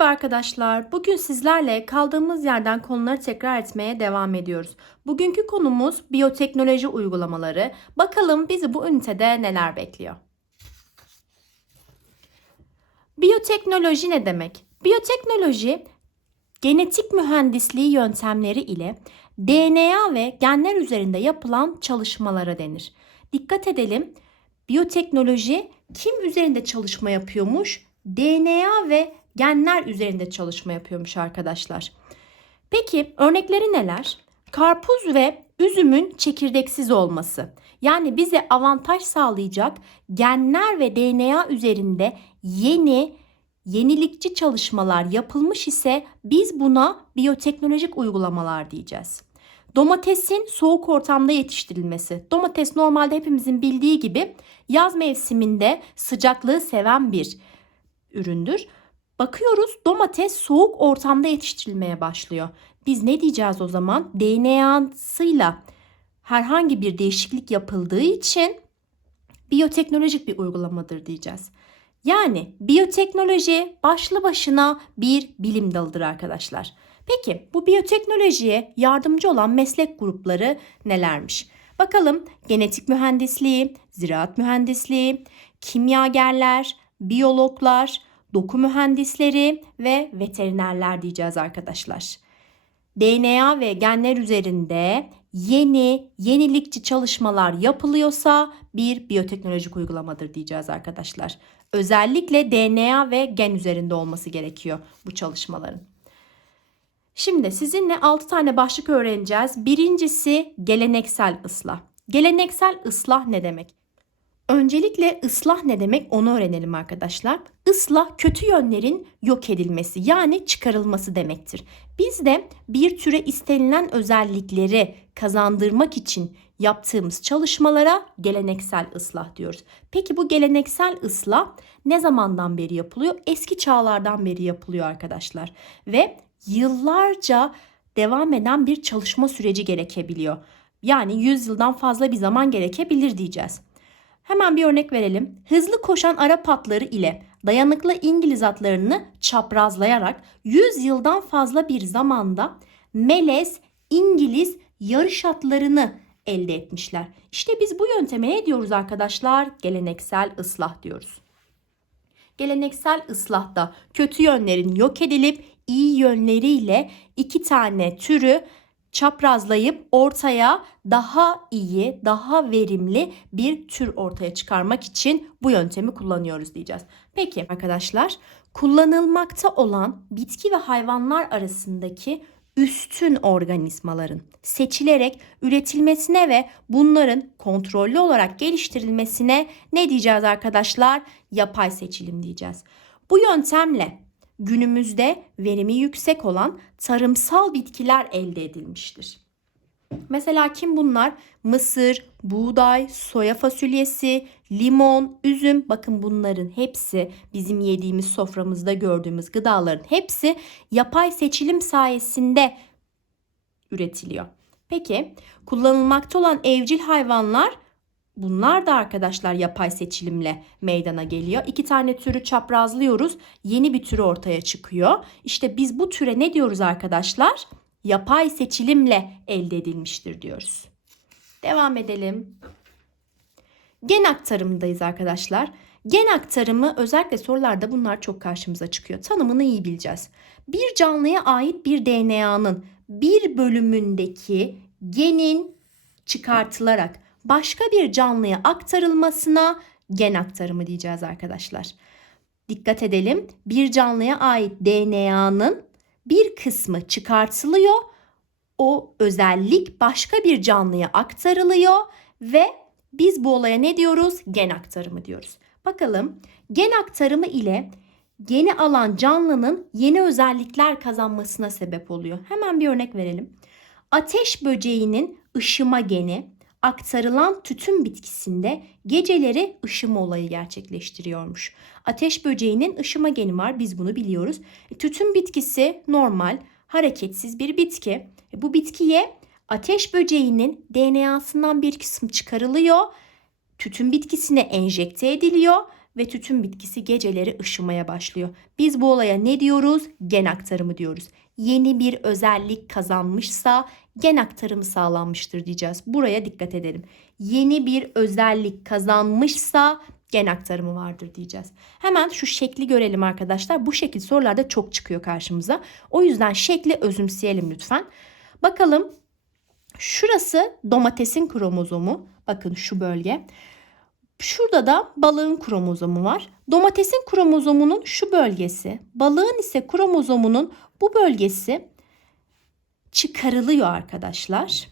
Merhaba arkadaşlar. Bugün sizlerle kaldığımız yerden konuları tekrar etmeye devam ediyoruz. Bugünkü konumuz biyoteknoloji uygulamaları. Bakalım bizi bu ünitede neler bekliyor? Biyoteknoloji ne demek? Biyoteknoloji genetik mühendisliği yöntemleri ile DNA ve genler üzerinde yapılan çalışmalara denir. Dikkat edelim. Biyoteknoloji kim üzerinde çalışma yapıyormuş? DNA ve genler üzerinde çalışma yapıyormuş arkadaşlar. Peki örnekleri neler? Karpuz ve üzümün çekirdeksiz olması. Yani bize avantaj sağlayacak genler ve DNA üzerinde yeni yenilikçi çalışmalar yapılmış ise biz buna biyoteknolojik uygulamalar diyeceğiz. Domatesin soğuk ortamda yetiştirilmesi. Domates normalde hepimizin bildiği gibi yaz mevsiminde sıcaklığı seven bir üründür. Bakıyoruz domates soğuk ortamda yetiştirilmeye başlıyor. Biz ne diyeceğiz o zaman? DNA'sıyla herhangi bir değişiklik yapıldığı için biyoteknolojik bir uygulamadır diyeceğiz. Yani biyoteknoloji başlı başına bir bilim dalıdır arkadaşlar. Peki bu biyoteknolojiye yardımcı olan meslek grupları nelermiş? Bakalım genetik mühendisliği, ziraat mühendisliği, kimyagerler, biyologlar, doku mühendisleri ve veterinerler diyeceğiz arkadaşlar. DNA ve genler üzerinde yeni, yenilikçi çalışmalar yapılıyorsa bir biyoteknolojik uygulamadır diyeceğiz arkadaşlar. Özellikle DNA ve gen üzerinde olması gerekiyor bu çalışmaların. Şimdi sizinle 6 tane başlık öğreneceğiz. Birincisi geleneksel ıslah. Geleneksel ıslah ne demek? Öncelikle ıslah ne demek onu öğrenelim arkadaşlar. Islah kötü yönlerin yok edilmesi yani çıkarılması demektir. Biz de bir türe istenilen özellikleri kazandırmak için yaptığımız çalışmalara geleneksel ıslah diyoruz. Peki bu geleneksel ıslah ne zamandan beri yapılıyor? Eski çağlardan beri yapılıyor arkadaşlar. Ve yıllarca devam eden bir çalışma süreci gerekebiliyor. Yani 100 yıldan fazla bir zaman gerekebilir diyeceğiz. Hemen bir örnek verelim. Hızlı koşan Arap atları ile dayanıklı İngiliz atlarını çaprazlayarak 100 yıldan fazla bir zamanda melez İngiliz yarış atlarını elde etmişler. İşte biz bu yönteme ne diyoruz arkadaşlar? Geleneksel ıslah diyoruz. Geleneksel ıslahta kötü yönlerin yok edilip iyi yönleriyle iki tane türü çaprazlayıp ortaya daha iyi, daha verimli bir tür ortaya çıkarmak için bu yöntemi kullanıyoruz diyeceğiz. Peki arkadaşlar, kullanılmakta olan bitki ve hayvanlar arasındaki üstün organizmaların seçilerek üretilmesine ve bunların kontrollü olarak geliştirilmesine ne diyeceğiz arkadaşlar? Yapay seçilim diyeceğiz. Bu yöntemle günümüzde verimi yüksek olan tarımsal bitkiler elde edilmiştir. Mesela kim bunlar? Mısır, buğday, soya fasulyesi, limon, üzüm. Bakın bunların hepsi bizim yediğimiz soframızda gördüğümüz gıdaların hepsi yapay seçilim sayesinde üretiliyor. Peki kullanılmakta olan evcil hayvanlar Bunlar da arkadaşlar yapay seçilimle meydana geliyor. İki tane türü çaprazlıyoruz. Yeni bir tür ortaya çıkıyor. İşte biz bu türe ne diyoruz arkadaşlar? Yapay seçilimle elde edilmiştir diyoruz. Devam edelim. Gen aktarımındayız arkadaşlar. Gen aktarımı özellikle sorularda bunlar çok karşımıza çıkıyor. Tanımını iyi bileceğiz. Bir canlıya ait bir DNA'nın bir bölümündeki genin çıkartılarak başka bir canlıya aktarılmasına gen aktarımı diyeceğiz arkadaşlar. Dikkat edelim. Bir canlıya ait DNA'nın bir kısmı çıkartılıyor. O özellik başka bir canlıya aktarılıyor ve biz bu olaya ne diyoruz? Gen aktarımı diyoruz. Bakalım gen aktarımı ile geni alan canlının yeni özellikler kazanmasına sebep oluyor. Hemen bir örnek verelim. Ateş böceğinin ışıma geni aktarılan tütün bitkisinde geceleri ışıma olayı gerçekleştiriyormuş. Ateş böceğinin ışıma geni var biz bunu biliyoruz. E, tütün bitkisi normal hareketsiz bir bitki. E, bu bitkiye ateş böceğinin DNA'sından bir kısım çıkarılıyor. Tütün bitkisine enjekte ediliyor ve tütün bitkisi geceleri ışımaya başlıyor. Biz bu olaya ne diyoruz? Gen aktarımı diyoruz. Yeni bir özellik kazanmışsa gen aktarımı sağlanmıştır diyeceğiz. Buraya dikkat edelim. Yeni bir özellik kazanmışsa gen aktarımı vardır diyeceğiz. Hemen şu şekli görelim arkadaşlar. Bu şekil sorularda çok çıkıyor karşımıza. O yüzden şekli özümseyelim lütfen. Bakalım şurası domatesin kromozomu. Bakın şu bölge. Şurada da balığın kromozomu var. Domatesin kromozomunun şu bölgesi, balığın ise kromozomunun bu bölgesi çıkarılıyor arkadaşlar.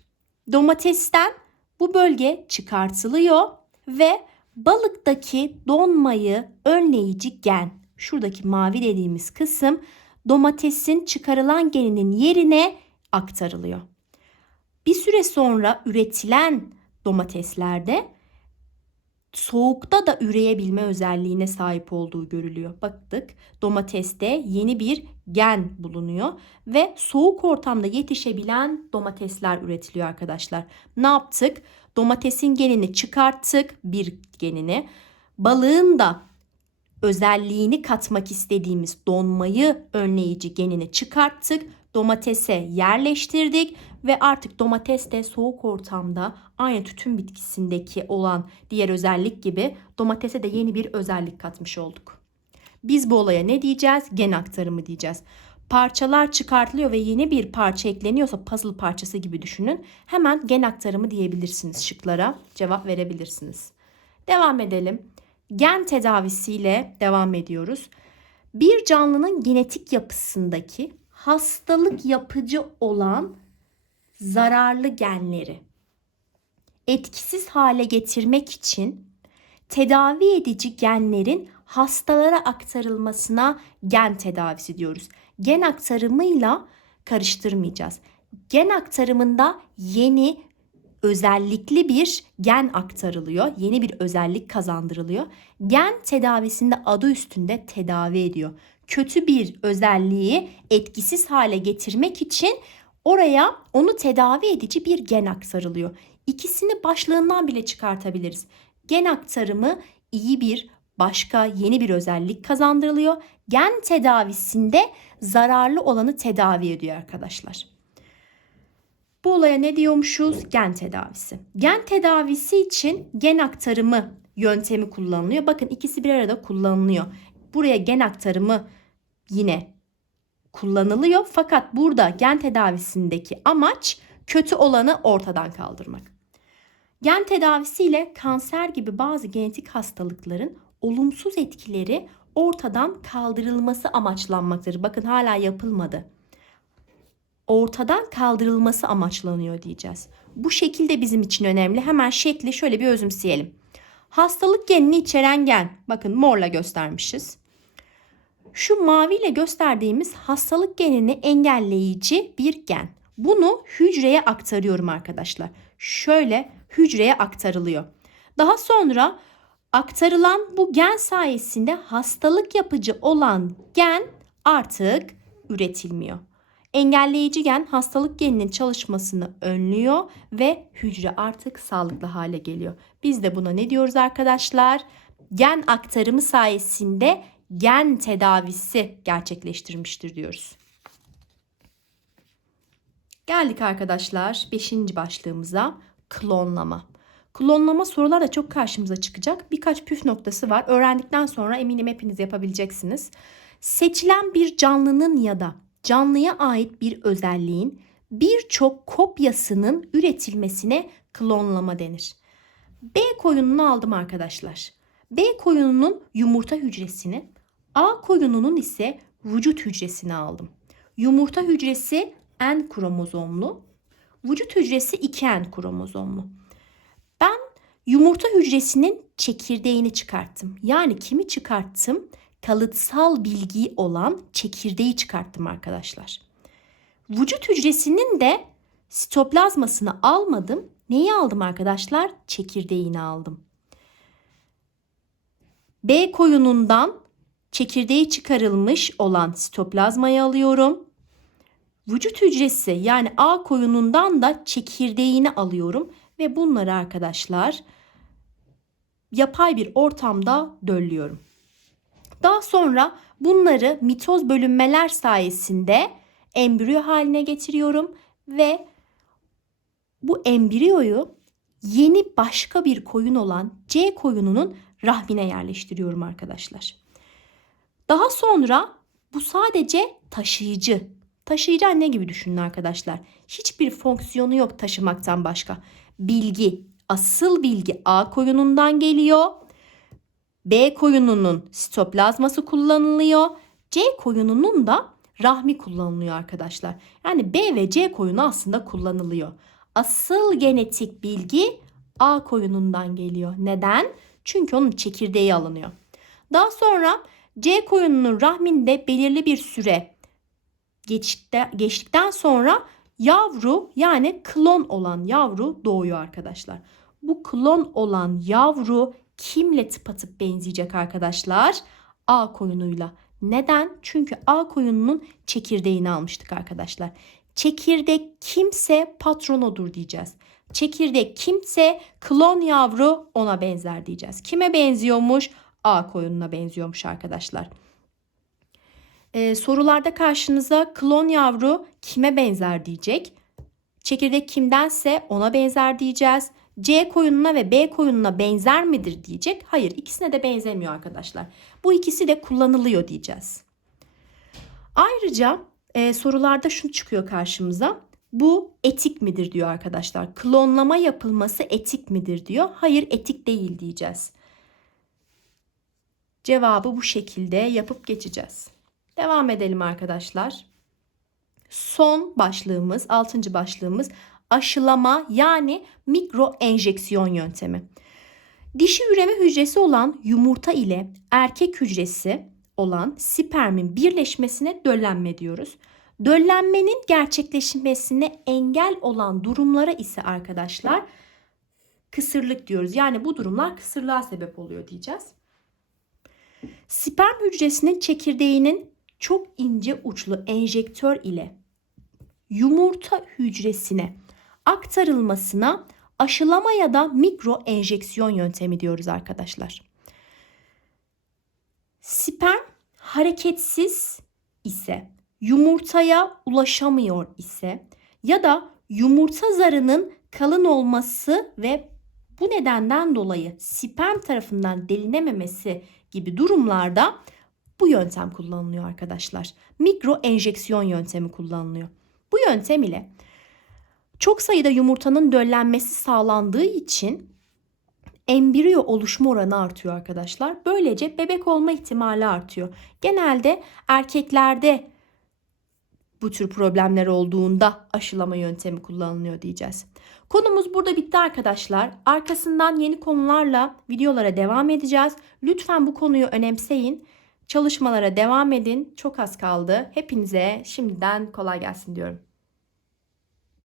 Domatesten bu bölge çıkartılıyor ve balıktaki donmayı önleyici gen, şuradaki mavi dediğimiz kısım domatesin çıkarılan geninin yerine aktarılıyor. Bir süre sonra üretilen domateslerde soğukta da üreyebilme özelliğine sahip olduğu görülüyor. Baktık domateste yeni bir gen bulunuyor ve soğuk ortamda yetişebilen domatesler üretiliyor arkadaşlar. Ne yaptık? Domatesin genini çıkarttık bir genini. Balığın da özelliğini katmak istediğimiz donmayı önleyici genini çıkarttık. Domatese yerleştirdik ve artık domates de soğuk ortamda aynı tütün bitkisindeki olan diğer özellik gibi domatese de yeni bir özellik katmış olduk. Biz bu olaya ne diyeceğiz? Gen aktarımı diyeceğiz. Parçalar çıkartılıyor ve yeni bir parça ekleniyorsa puzzle parçası gibi düşünün. Hemen gen aktarımı diyebilirsiniz şıklara. Cevap verebilirsiniz. Devam edelim. Gen tedavisiyle devam ediyoruz. Bir canlının genetik yapısındaki hastalık yapıcı olan zararlı genleri etkisiz hale getirmek için tedavi edici genlerin hastalara aktarılmasına gen tedavisi diyoruz. Gen aktarımıyla karıştırmayacağız. Gen aktarımında yeni özellikli bir gen aktarılıyor. Yeni bir özellik kazandırılıyor. Gen tedavisinde adı üstünde tedavi ediyor. Kötü bir özelliği etkisiz hale getirmek için oraya onu tedavi edici bir gen aktarılıyor. İkisini başlığından bile çıkartabiliriz. Gen aktarımı iyi bir başka yeni bir özellik kazandırılıyor. Gen tedavisinde zararlı olanı tedavi ediyor arkadaşlar. Bu olaya ne diyormuşuz? Gen tedavisi. Gen tedavisi için gen aktarımı yöntemi kullanılıyor. Bakın ikisi bir arada kullanılıyor. Buraya gen aktarımı yine kullanılıyor. Fakat burada gen tedavisindeki amaç kötü olanı ortadan kaldırmak. Gen tedavisiyle kanser gibi bazı genetik hastalıkların olumsuz etkileri ortadan kaldırılması amaçlanmaktadır. Bakın hala yapılmadı. Ortadan kaldırılması amaçlanıyor diyeceğiz. Bu şekilde bizim için önemli. Hemen şekli şöyle bir özümseyelim. Hastalık genini içeren gen. Bakın morla göstermişiz. Şu maviyle gösterdiğimiz hastalık genini engelleyici bir gen. Bunu hücreye aktarıyorum arkadaşlar. Şöyle hücreye aktarılıyor. Daha sonra aktarılan bu gen sayesinde hastalık yapıcı olan gen artık üretilmiyor. Engelleyici gen hastalık geninin çalışmasını önlüyor ve hücre artık sağlıklı hale geliyor. Biz de buna ne diyoruz arkadaşlar? Gen aktarımı sayesinde gen tedavisi gerçekleştirmiştir diyoruz. Geldik arkadaşlar 5. başlığımıza klonlama. Klonlama sorular da çok karşımıza çıkacak. Birkaç püf noktası var. Öğrendikten sonra eminim hepiniz yapabileceksiniz. Seçilen bir canlının ya da canlıya ait bir özelliğin birçok kopyasının üretilmesine klonlama denir. B koyununu aldım arkadaşlar. B koyununun yumurta hücresini, A koyununun ise vücut hücresini aldım. Yumurta hücresi N kromozomlu, vücut hücresi 2N kromozomlu. Yumurta hücresinin çekirdeğini çıkarttım. Yani kimi çıkarttım? Kalıtsal bilgi olan çekirdeği çıkarttım arkadaşlar. Vücut hücresinin de sitoplazmasını almadım. Neyi aldım arkadaşlar? Çekirdeğini aldım. B koyunundan çekirdeği çıkarılmış olan sitoplazmayı alıyorum. Vücut hücresi yani A koyunundan da çekirdeğini alıyorum ve bunları arkadaşlar yapay bir ortamda döllüyorum. Daha sonra bunları mitoz bölünmeler sayesinde embriyo haline getiriyorum ve bu embriyoyu yeni başka bir koyun olan C koyununun rahmine yerleştiriyorum arkadaşlar. Daha sonra bu sadece taşıyıcı. Taşıyıcı anne gibi düşünün arkadaşlar. Hiçbir fonksiyonu yok taşımaktan başka. Bilgi, asıl bilgi A koyunundan geliyor. B koyununun sitoplazması kullanılıyor. C koyununun da rahmi kullanılıyor arkadaşlar. Yani B ve C koyunu aslında kullanılıyor. Asıl genetik bilgi A koyunundan geliyor. Neden? Çünkü onun çekirdeği alınıyor. Daha sonra C koyununun rahminde belirli bir süre geçtikte, geçtikten sonra yavru yani klon olan yavru doğuyor arkadaşlar. Bu klon olan yavru kimle tıpatıp benzeyecek arkadaşlar? A koyunuyla. Neden? Çünkü A koyununun çekirdeğini almıştık arkadaşlar. Çekirdek kimse patronodur diyeceğiz. Çekirdek kimse klon yavru ona benzer diyeceğiz. Kime benziyormuş? A koyununa benziyormuş arkadaşlar. Ee, sorularda karşınıza klon yavru kime benzer diyecek. Çekirdek kimdense ona benzer diyeceğiz. C koyununa ve B koyununa benzer midir diyecek. Hayır ikisine de benzemiyor arkadaşlar. Bu ikisi de kullanılıyor diyeceğiz. Ayrıca e, sorularda şu çıkıyor karşımıza. Bu etik midir diyor arkadaşlar. Klonlama yapılması etik midir diyor. Hayır etik değil diyeceğiz. Cevabı bu şekilde yapıp geçeceğiz. Devam edelim arkadaşlar. Son başlığımız, altıncı başlığımız aşılama yani mikro enjeksiyon yöntemi. Dişi üreme hücresi olan yumurta ile erkek hücresi olan spermin birleşmesine döllenme diyoruz. Döllenmenin gerçekleşmesine engel olan durumlara ise arkadaşlar kısırlık diyoruz. Yani bu durumlar kısırlığa sebep oluyor diyeceğiz. Sperm hücresinin çekirdeğinin çok ince uçlu enjektör ile yumurta hücresine aktarılmasına aşılama ya da mikro enjeksiyon yöntemi diyoruz arkadaşlar. Sperm hareketsiz ise yumurtaya ulaşamıyor ise ya da yumurta zarının kalın olması ve bu nedenden dolayı sperm tarafından delinememesi gibi durumlarda bu yöntem kullanılıyor arkadaşlar. Mikro enjeksiyon yöntemi kullanılıyor. Bu yöntem ile çok sayıda yumurtanın döllenmesi sağlandığı için embriyo oluşma oranı artıyor arkadaşlar. Böylece bebek olma ihtimali artıyor. Genelde erkeklerde bu tür problemler olduğunda aşılama yöntemi kullanılıyor diyeceğiz. Konumuz burada bitti arkadaşlar. Arkasından yeni konularla videolara devam edeceğiz. Lütfen bu konuyu önemseyin. Çalışmalara devam edin. Çok az kaldı. Hepinize şimdiden kolay gelsin diyorum.